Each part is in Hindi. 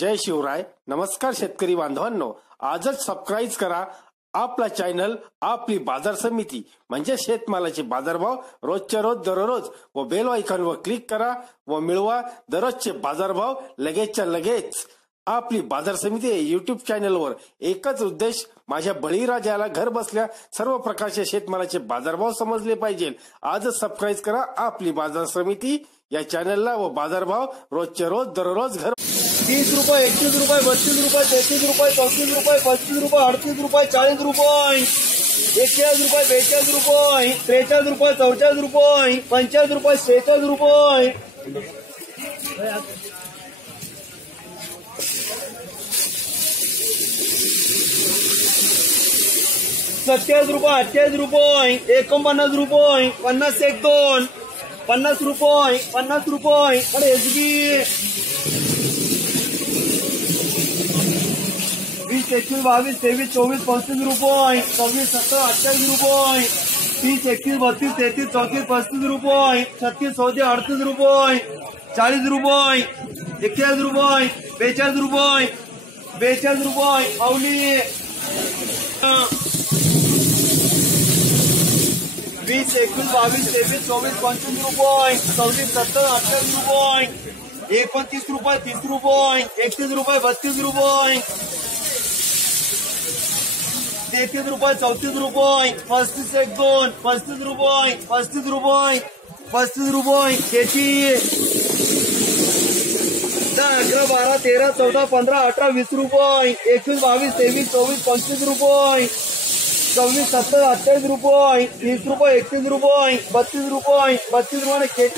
जय शिवराय. नमस्कार शेतकरी बांधवांनो, आजच सबस्क्राईब करा आपला चॅनल आपली बाजार समिती म्हणजे शेतमालाचे बाजारभाव रोजच्या रोज दररोज व बेल आयकॉनवर क्लिक करा व मिळवा दररोजचे बाजारभाव लगेचच्या लगेच. आपली बाजार समिती युट्यूब चॅनलवर एकच उद्देश, माझ्या बळीराजाला घर बसल्या सर्व प्रकारचे शेतमालाचे बाजारभाव समजले पाहिजे. आजच सबस्क्राईब करा आपली बाजार समिती या चॅनलला व बाजारभाव रोजच्या रोज दररोज घर. 30 रुपये, 31 रुपये, 32 रुपये, 33 रुपये, 34 रुपये, 35 रुपये, 38 रुपये, 40 रुपये, 41 रुपये, 42 रुपये, 43 रुपये, 44 रुपये, 45 रुपये, 46 रुपये, 27 रुपये, 28 रुपये, 49 रुपये, 50 एक 2, 50 रुपये, 50 रुपये. अरे एसबी 20, 21, 22, 23, 24, 25 रुपये, 26, 27, 28 रुपये, 30, 31, 32, 33, 34, 35 रुपये, 36, 37, 38 रुपये, 40 रुपये, 41 रुपये, 42 रुपये, 42 रुपये. पावली 20, 21, 22, 23, 24, 25 रुपये, 26, 27, 28 रुपये, 29 रुपये, 30 रुपये, 31 रुपये, 32 रुपये, 33 रुपये, 34 रुपये, 35 एक 2, 35 रुपये, 35 रुपये, 35 रुपये, 33, 10, 11, 12, 13, 14, 15, 18, 20 रुपये, 21, 22, 23, 24, 25 रुपये, 26, 27, 28 रुपये, 30 रुपये, 31 रुपये, 32 रुपये, 32 रुपये, 50,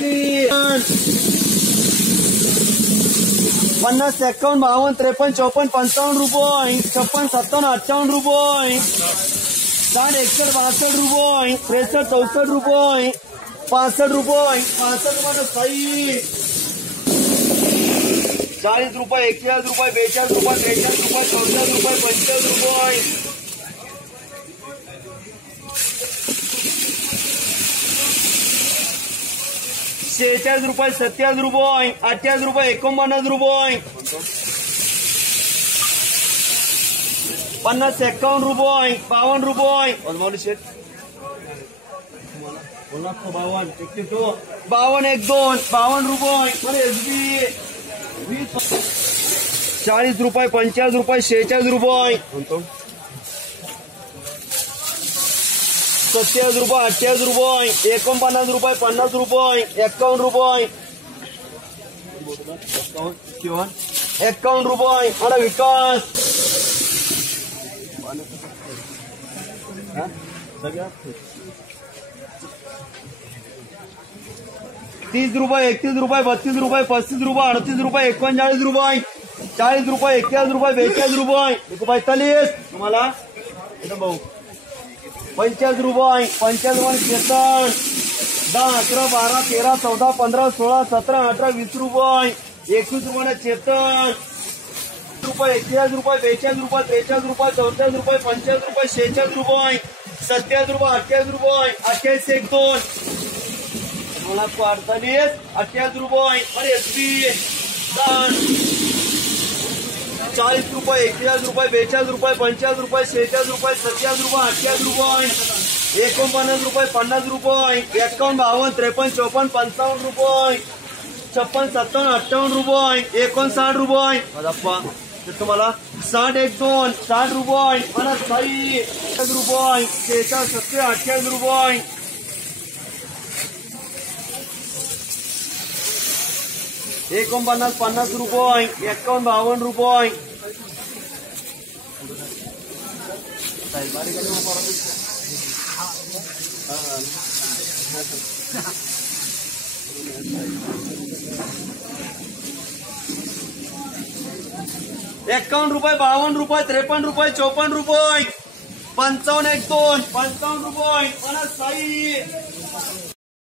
51, 52, 53, 54, 55 रुपये, 56, 57, 58 रुपये, 60, 61, 62 रुपये, 63, 64 रुपये, 65 रुपये, 65 रुपये सही, 40 रुपये, 41 रुपये, 42 रुपये, 43 रुपये, 44 रुपये, 45 रुपये, 46 रुपये, 27 रुपये, 28 रुपये, 49 रुपये, 50, 51 रुपये, 52 रुपये, 52 एक 2, 52 रुपये. 40 रुपये, 50 रुपये, 46 रुपये, 27 रुपये, 28 रुपये, 49 रुपये, 50 रुपये, 51 रुपये, 51 रुपये. अरे विकास 30 रुपये, 31 रुपये, 32 रुपये, 35 रुपये, 38 रुपये, 39 रुपये, 40 रुपये, 41 रुपये, 42 रुपये, 45 तुम्हाला एकदम भाऊ 50 रुपये, 55 रुपये, 10, 11, 12, 13, 14, 15, 16, 17, 18, 20 रुपये, 21 रुपये, 46 रुपये, 41 रुपये, 42 रुपये, 43 रुपये, 44 रुपये, 45 रुपये, 46 रुपये, 27 रुपये, 28 रुपये, 28 एक 2, 48, 28 रुपये. अरे एसबी 40 रुपये, 41 रुपये, 42 रुपये, 45 रुपये, 46 रुपये, 27 रुपये, 28 रुपये, 49 रुपये, 50 रुपये, 51, 52, 53, 54, 55 रुपये, 56, 57, 58 रुपये, 59 रुपये. तुम्हाला 60 एक 2, 60 रुपये, 60 रुपये, 46, 70, 28 रुपये, 49, 50 रुपये, 51, 52 रुपये, 51 रुपये, 52 रुपये, 53 रुपये, 54 रुपये, 55 एक 2, 55 रुपये, 60.